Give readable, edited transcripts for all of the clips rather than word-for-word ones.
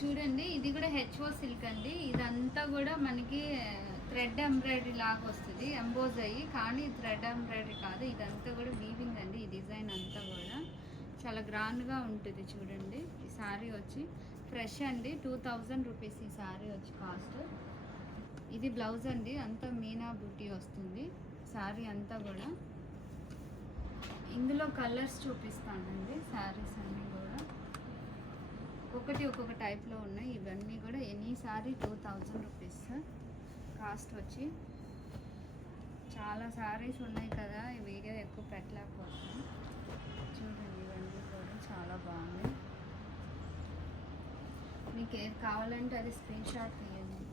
చూడండి ఇది కూడా హెచ్ఓ సిల్క్ అండి. ఇదంతా కూడా మనకి థ్రెడ్ ఎంబ్రాయిడరీ లాగా వస్తుంది, ఎంబోజ్ అయ్యి. కానీ థ్రెడ్ ఎంబ్రాయిడరీ కాదు, ఇదంతా కూడా వీవింగ్ అండి. ఈ డిజైన్ అంతా కూడా చాలా గ్రాండ్గా ఉంటుంది. చూడండి ఈ శారీ వచ్చి ఫ్రెష్ అండి, 2000 రూపీస్ ఈ శారీ వచ్చి కాస్ట్. ఇది బ్లౌజ్ అండి, అంతా మీనా బూటీ వస్తుంది శారీ అంతా కూడా. ఇందులో కలర్స్ చూపిస్తానండి. శారీస్ అన్నీ కూడా ఒక్కొక్క టైప్లో ఉన్నాయి. ఇవన్నీ కూడా ఎనీ శారీ 2000 రూపీస్ కాస్ట్ వచ్చి. చాలా శారీస్ ఉన్నాయి కదా, ఈ వీడియో ఎక్కువ పెట్టలేకపోతున్నాను. చూడండి ఇవన్నీ కూడా చాలా బాగున్నాయి. మీకు ఏది కావాలంటే అది స్క్రీన్ షాట్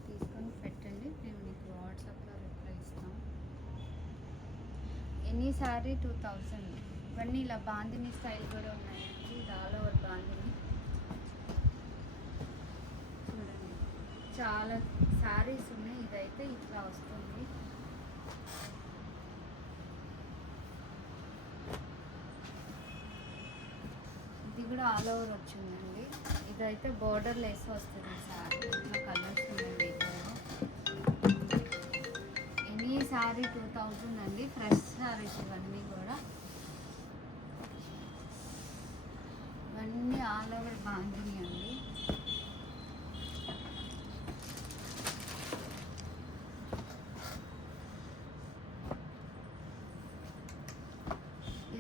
తీసుకొని పెట్టండి, మేము మీకు వాట్సాప్లో రిప్లై ఇస్తాం. ఎనీ శారీ 2000. ఇవన్నీ ఇలా బాందిని స్టైల్ కూడా ఉన్నాయండి. ఇది ఆల్ ఓవర్ బాందిని. చూడండి చాలా శారీస్ ఉన్నాయి. ఇదైతే ఇట్లా వస్తుంది. ఇది కూడా ఆల్ ఓవర్ వచ్చిందండి. ఇదైతే బోర్డర్ లెస్ వస్తుంది శారీ. ఇట్లా కలర్స్ ఉన్నాయి వీటిలో. ఎనీ శారీ 2000 అండి. ఫ్రెష్ శారీస్ ఇవన్నీ కూడా. ఇవన్నీ ఆల్ ఓవర్ బాందిని అండి.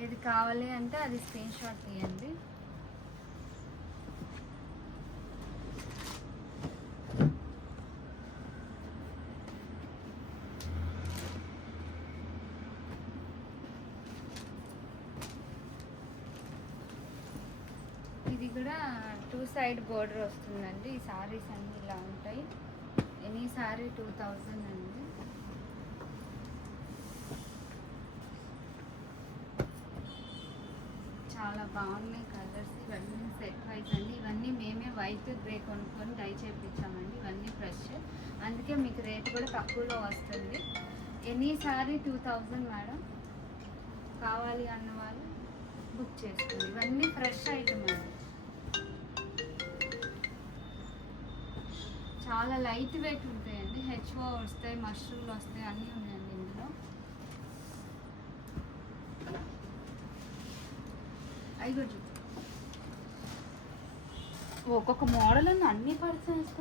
ఏది కావాలి అంటే అది స్క్రీన్ షాట్ తీయండి. ఇది కూడా 2 సైడ్ బోర్డర్ వస్తుందండి. ఈ శారీస్ అన్నీ ఇలా ఉంటాయి. ఎనీ శారీ 2000 అండి. చాలా బాగున్నాయి కలర్స్. ఇవన్నీ సెట్ వైజ్ అండి. ఇవన్నీ మేమే వైట్ గ్రే కొనుక్కొని డై చేయించామండి. ఇవన్నీ ఫ్రెష్, అందుకే మీకు రేట్ కూడా తక్కువలో వస్తుంది. Any sari 2000 madam. కావాలి అన్న వాళ్ళు బుక్ చేసుకోండి. ఇవన్నీ ఫ్రెష్ ఐటమ్ అండి. చాలా లైట్ వెయిట్ ఉంటాయండి. హెచ్ఓ వస్తాయి, మష్రూమ్లు వస్తాయి, అన్నీ ఉన్నాయండి ఇందులో. అవి కూడా ఒక్కొక్క మోడల్ అన్ని పర్సన్స్